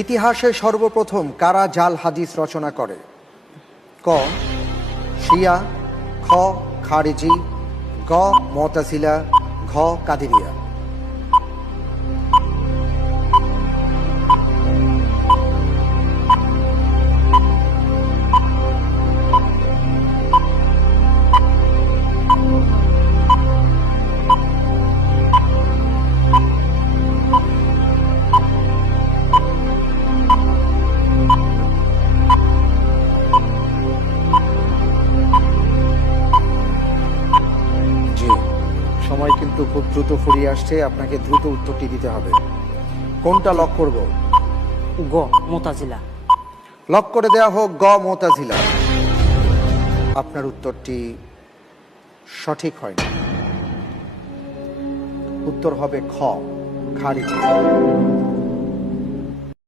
ইতিহাসে সর্বপ্রথম কারা জাল হাদিস রচনা করে? ক শিয়া, খ খারিজি, গ মুতাজিলা, ঘ কাদেরিয়া। সময় কিন্তু খুব দ্রুত ফুরিয়ে আসছে, আপনাকে দ্রুত উত্তরটি দিতে হবে। কোনটা লক করব? গ মুতাজিলা। লক করে দেয়া হোক গ মুতাজিলা। আপনার উত্তরটি সঠিক হয়নি, উত্তর হবে খ খারিজি।